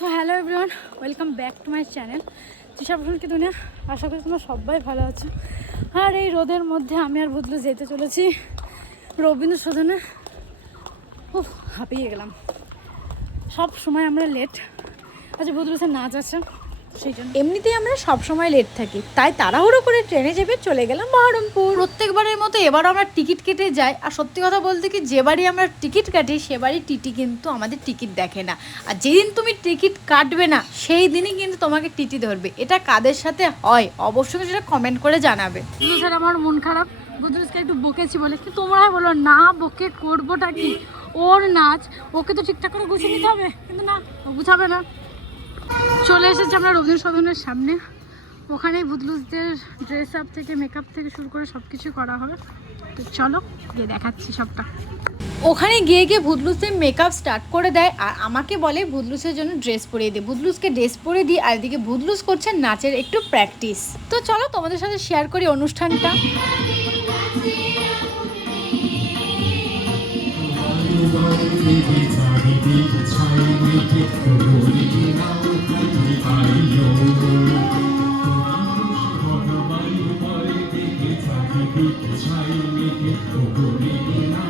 So hello everyone welcome back to my channel Trisha প্রসন্নকে দুনিয়া আশা করি তোমরা সবাই ভালো আছো। আর এই রোদের মধ্যে আমি আর বদলু যেতে চলেছি রবীন্দ্র সদনে উফ, হাঁপিয়ে গেলাম। সব সময় আমরা লেট আচ্ছা বদলু স্যার নাচ আছে। এমনিতেই আমরা সব সময় লেট থাকি তাই তাড়াহুড়ো করে ট্রেনে চেপে চলে গেলাম বহরমপুর। প্রত্যেকবারের মতো এবারও আমরা টিকিট কেটে যাই আর সত্যি কথা বলতে কি যে বাড়ি আমরা টিকিট কাটি সে বাড়ি টিটি কিন্তু আমাদের টিকিট দেখে না। আর যেদিন তুমি টিকিট কাটবে না সেই দিনই কিন্তু তোমাকে টিটি ধরবে। এটা কাদের সাথে হয়? অবশ্যই সেটা কমেন্ট করে জানাবে। স্যার আমার মন খারাপ। বুধলু একটু বকেছি বলে। কি তোমরা বলো না বকে করবোটা কি? ওর নাচ ওকে তো ঠিকঠাক করে গুছিয়ে নিতে হবে? কিন্তু না ও গুছাবে না। চলে এসেছি আমরা রবীন্দ্র সদনের সামনে। ওখানেই ভুতলুসদের ড্রেস আপ থেকে মেকআপ থেকে শুরু করে সব কিছু করা হবে। তো চলো গিয়ে দেখাচ্ছি সবটা। ওখানে গিয়ে গিয়ে ভুদলুসের মেকআপ স্টার্ট করে দেয় আর আমাকে বলে ভুদলুসের জন্য ড্রেস পরিয়ে দিই ভুদলুসকে ড্রেস পরিয়ে দিই আর এদিকে ভুদলুস করছে নাচের একটু প্র্যাকটিস তো চলো তোমাদের সাথে শেয়ার করি অনুষ্ঠানটা। দিতে চাই নিজে তো বলি না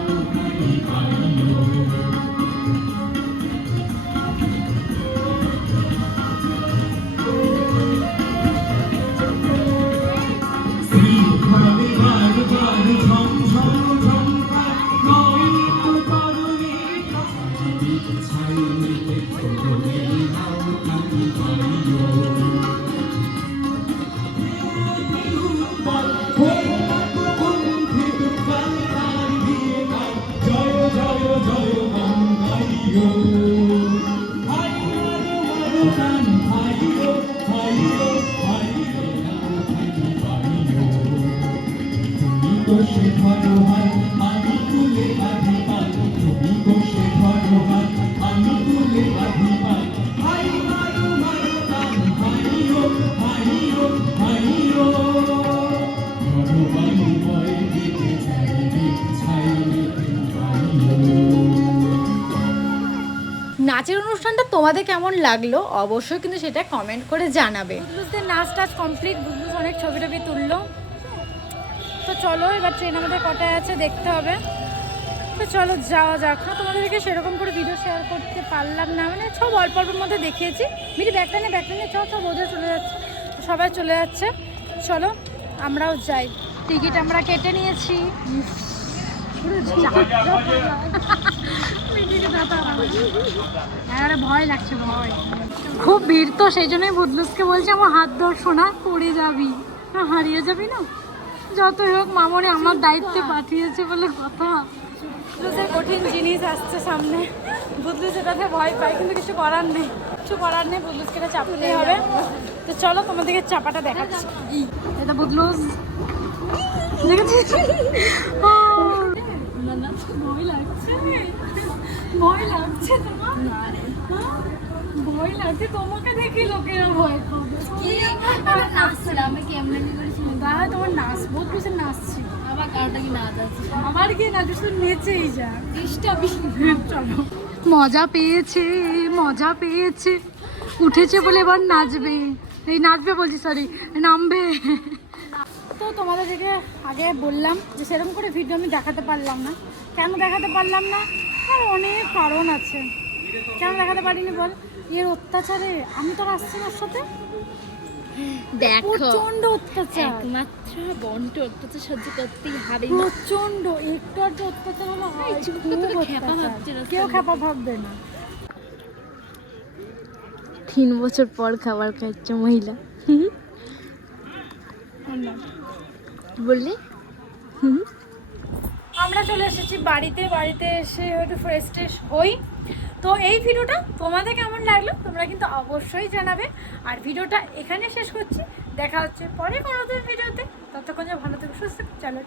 নাচের অনুষ্ঠানটা তোমাদের কেমন লাগল? অবশ্যই কিন্তু সেটা কমেন্ট করে জানাবে। নাচ টাচ কমপ্লিট অনেক ছবি টবি তুললো। তো চলো, এবার ট্রেন আমাদের কটায় আছে দেখতে হবে। তো চলো, যাওয়া যাক। না তোমাদেরকে সেরকম করে ভিডিও শেয়ার করতে পারলাম না। মানে সব অল্প অল্পের মধ্যে দেখিয়েছি। মিটি ব্যাগটা নিয়ে ব্যাগটা নিয়ে চল সব ওদের চলে যাচ্ছে। সবাই চলে যাচ্ছে। চলো, আমরাও যাই। টিকিট আমরা কেটে নিয়েছি। ভয় লাগছে ভয় খুব ভিড় তো, সেই জন্যই বুদলুসকে বলছি, আমার হাত ধর শোনা পড়ে যাবি। হারিয়ে যাবি না? যতই হোক মামনি আমার দায়িত্বে পাঠিয়েছে বলে কথা। বুদলুসের কঠিন জিনিস আসছে সামনে। বুদলুস এটাতে ভয় পায় কিন্তু কিছু করার নেই। কিছু করার নেই বুদলুসকে এটা চাপতেই হবে। তো চলো তোমাদেরকে চাপাটা দেখাচ্ছি। এটা বুদলুস দেখেছিস ভয় লাগছে। ভয় লাগছে তোমার? হ্যাঁ? ভয় লাগছে তোমাকে দেখি লোকেরা ভয় পাবে। বহুত নাচছি আবার কি না শুধু নেচেই যা। চলো। মজা পেয়েছে মজা পেয়েছে। উঠেছে বলে এবার নাচবে। এই নাচবে বলছি সরি নামবে। তো তোমাদের থেকে আগে বললাম যে সেরকম করে ভিডিও আমি দেখাতে পারলাম না। কেন দেখাতে পারলাম না? আর অনেক কারণ আছে। কেন দেখাতে পারিনি বল? এর অত্যাচারে আমি তো আসছি না সাথে। দেখো প্রচণ্ড অত্যাচার। একমাত্র বন্ট অত্যাচার সহ্য করতেই হবে প্রচণ্ড একটু আধটু অত্যাচার হলো হয়। ভাবছে না, কেউ। খ্যাপা ভাববে না। তিন বছর পর খাবার খাচ্ছে মহিলা। বললে? আমরা চলে এসেছি বাড়িতে বাড়িতে এসে একটু ফ্রেশ ট্রেশ হই। তো এই ভিডিওটা তোমাদের কেমন লাগল তোমরা কিন্তু অবশ্যই জানাবে। আর ভিডিওটা এখানে শেষ করছি। দেখা হচ্ছে পরে কোনো ভিডিওতে। ততক্ষণ যে ভালো থেকে, সুস্থ। চলো